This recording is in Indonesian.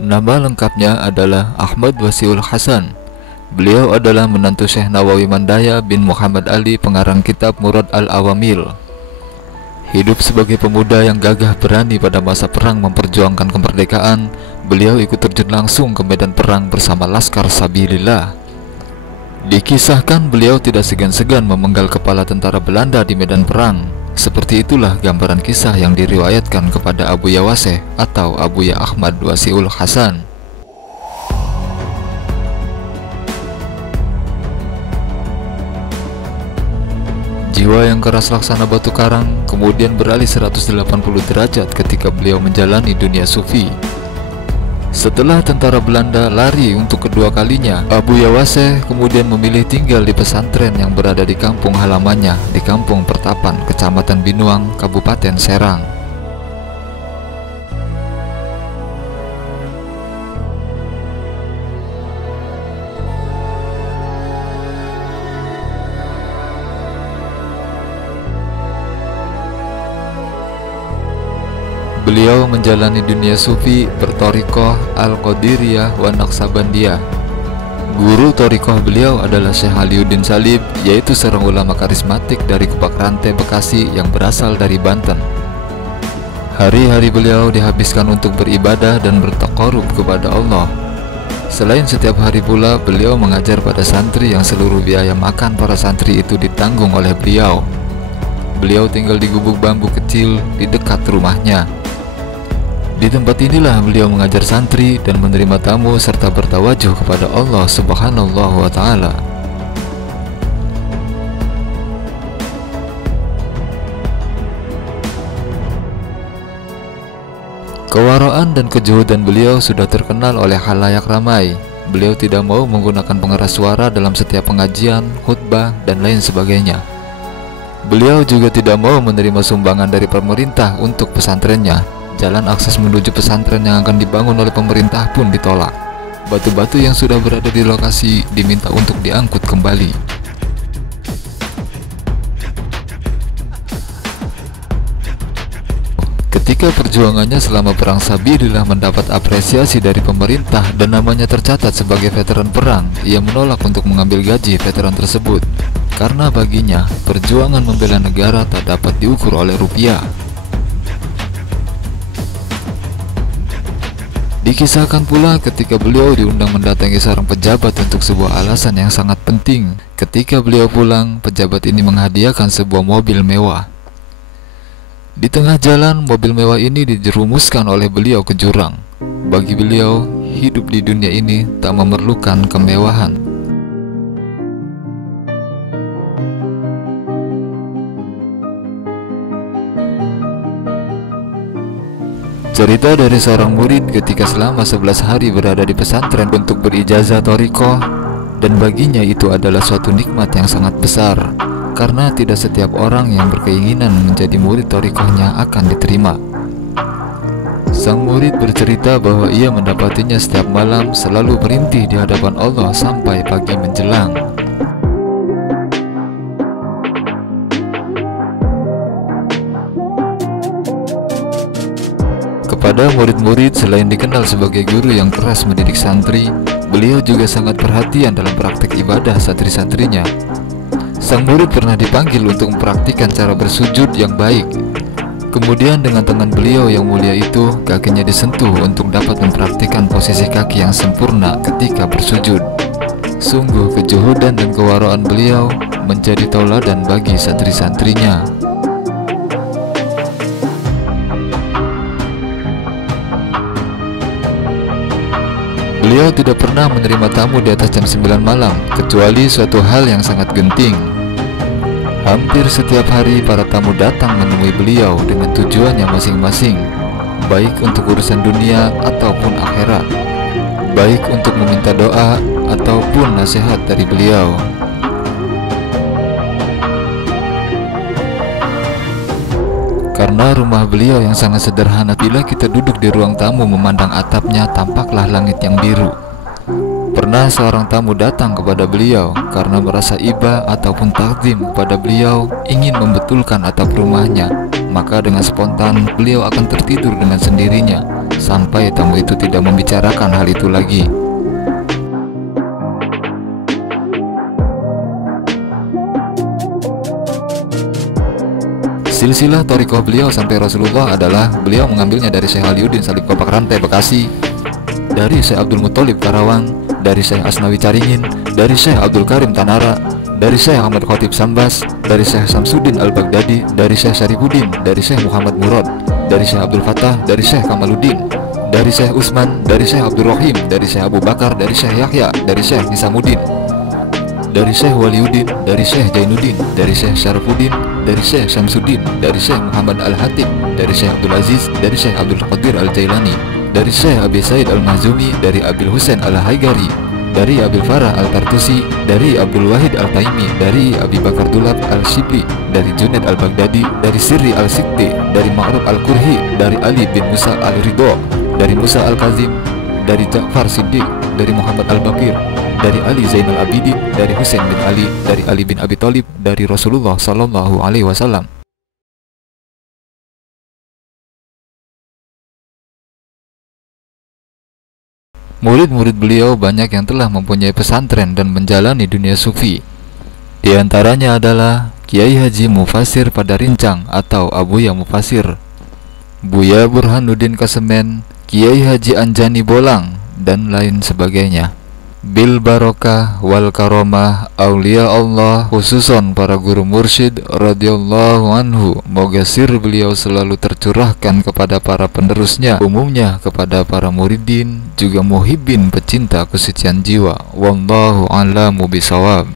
Nama lengkapnya adalah Ahmad Wasiul Hasan. Beliau adalah menantu Syekh Nawawi Mandaya bin Muhammad Ali, pengarang kitab Murad Al-Awamil. Hidup sebagai pemuda yang gagah berani pada masa perang memperjuangkan kemerdekaan, beliau ikut terjun langsung ke medan perang bersama Laskar Sabilillah. Dikisahkan beliau tidak segan-segan memenggal kepala tentara Belanda di medan perang. Seperti itulah gambaran kisah yang diriwayatkan kepada Abuya Waseh atau Abuya Ahmad Wasiul Hasan. Jiwa yang keras laksana batu karang kemudian beralih 180 derajat ketika beliau menjalani dunia sufi. Setelah tentara Belanda lari untuk kedua kalinya, Abuya Waseh kemudian memilih tinggal di pesantren yang berada di kampung halamannya, di Kampung Pertapan, Kecamatan Binuang, Kabupaten Serang. Beliau menjalani dunia sufi bertorikoh Al-Qadiriyah wa Naqsabandiyah. Guru torikoh beliau adalah Syekh Aliuddin Salib, yaitu seorang ulama karismatik dari Kubak Rantai, Bekasi yang berasal dari Banten. Hari-hari beliau dihabiskan untuk beribadah dan bertaqarrub kepada Allah. Selain setiap hari pula, beliau mengajar pada santri yang seluruh biaya makan para santri itu ditanggung oleh beliau. Beliau tinggal di gubuk bambu kecil di dekat rumahnya. Di tempat inilah beliau mengajar santri dan menerima tamu serta bertawajuh kepada Allah Subhanahu wa Ta'ala. Kewaraan dan kejuhudan beliau sudah terkenal oleh khalayak ramai. Beliau tidak mau menggunakan pengeras suara dalam setiap pengajian, khutbah, dan lain sebagainya. Beliau juga tidak mau menerima sumbangan dari pemerintah untuk pesantrennya. Jalan akses menuju pesantren yang akan dibangun oleh pemerintah pun ditolak. Batu-batu yang sudah berada di lokasi diminta untuk diangkut kembali. Ketika perjuangannya selama perang Sabilillah mendapat apresiasi dari pemerintah dan namanya tercatat sebagai veteran perang, ia menolak untuk mengambil gaji veteran tersebut. Karena baginya, perjuangan membela negara tak dapat diukur oleh rupiah. Dikisahkan pula ketika beliau diundang mendatangi seorang pejabat untuk sebuah alasan yang sangat penting. Ketika beliau pulang, pejabat ini menghadiahkan sebuah mobil mewah. Di tengah jalan, mobil mewah ini dijerumuskan oleh beliau ke jurang. Bagi beliau, hidup di dunia ini tak memerlukan kemewahan. Cerita dari seorang murid ketika selama 11 hari berada di pesantren untuk berijazah thariqah, dan baginya itu adalah suatu nikmat yang sangat besar, karena tidak setiap orang yang berkeinginan menjadi murid thariqahnya akan diterima. Sang murid bercerita bahwa ia mendapatinya setiap malam selalu merintih di hadapan Allah sampai pagi menjelang. Kepada murid-murid, selain dikenal sebagai guru yang keras mendidik santri, beliau juga sangat perhatian dalam praktek ibadah santri-santrinya. Sang murid pernah dipanggil untuk mempraktikkan cara bersujud yang baik. Kemudian dengan tangan beliau yang mulia itu, kakinya disentuh untuk dapat mempraktikkan posisi kaki yang sempurna ketika bersujud. Sungguh kejuhudan dan kewaraan beliau menjadi tauladan bagi santri-santrinya. Beliau tidak pernah menerima tamu di atas jam 9 malam, kecuali suatu hal yang sangat genting. Hampir setiap hari para tamu datang menemui beliau dengan tujuannya masing-masing, baik untuk urusan dunia ataupun akhirat, baik untuk meminta doa ataupun nasihat dari beliau. Karena rumah beliau yang sangat sederhana, bila kita duduk di ruang tamu memandang atapnya, tampaklah langit yang biru. Pernah seorang tamu datang kepada beliau karena merasa iba ataupun takdim kepada beliau, ingin membetulkan atap rumahnya. Maka dengan spontan beliau akan tertidur dengan sendirinya, sampai tamu itu tidak membicarakan hal itu lagi. Silsilah thariqah beliau sampai Rasulullah adalah beliau mengambilnya dari Syekh Aliuddin Salib Kopak Rantai Bekasi, dari Syekh Abdul Muthalib Karawang, dari Syekh Asnawi Caringin, dari Syekh Abdul Karim Tanara, dari Syekh Ahmad Khotib Sambas, dari Syekh Samsuddin Al-Baghdadi, dari Syekh Syarifuddin, dari Syekh Muhammad Murad, dari Syekh Abdul Fattah, dari Syekh Kamaluddin, dari Syekh Usman, dari Syekh Abdul Rahim, dari Syekh Abu Bakar, dari Syekh Yahya, dari Syekh Nisamuddin, dari Syekh Waliuddin, dari Syekh Jainuddin, dari Syekh Syarafuddin, dari Syekh Syamsuddin, dari Syekh Muhammad Al-Hatib, dari Syekh Abdul Aziz, dari Syekh Abdul Qadir Al-Jailani, dari Syekh Abi Said Al-Mazumi, dari Abil Husain Al-Haigari, dari Abil Farah Al-Tartusi, dari Abdul Wahid Al-Taimi, dari Abi Bakar Dulab Al-Shibli, dari Junaid Al-Baghdadi, dari Sirri Al-Sikti, dari Ma'ruf Al-Kurhi, dari Ali bin Musa Al-Ridho, dari Musa Al-Kazim, dari Ja'far Siddiq, dari Muhammad Al-Bakir, dari Ali Zainal Abidin, dari Husain bin Ali, dari Ali bin Abi Thalib, dari Rasulullah Sallallahu Alaihi Wasallam. Murid-murid beliau banyak yang telah mempunyai pesantren dan menjalani dunia sufi. Di antaranya adalah Kiai Haji Mufasir Padarincang atau Abuya Mufasir, Buya Burhanuddin Kasemen, Kiai Haji Anjani Bolang, dan lain sebagainya. Bil barokah wal karomah aulia Allah, khususon para guru mursyid radhiyallahu anhu, moga sir beliau selalu tercurahkan kepada para penerusnya, umumnya kepada para muridin juga muhibbin pecinta kesucian jiwa. Wallahu a'lamu bisawab.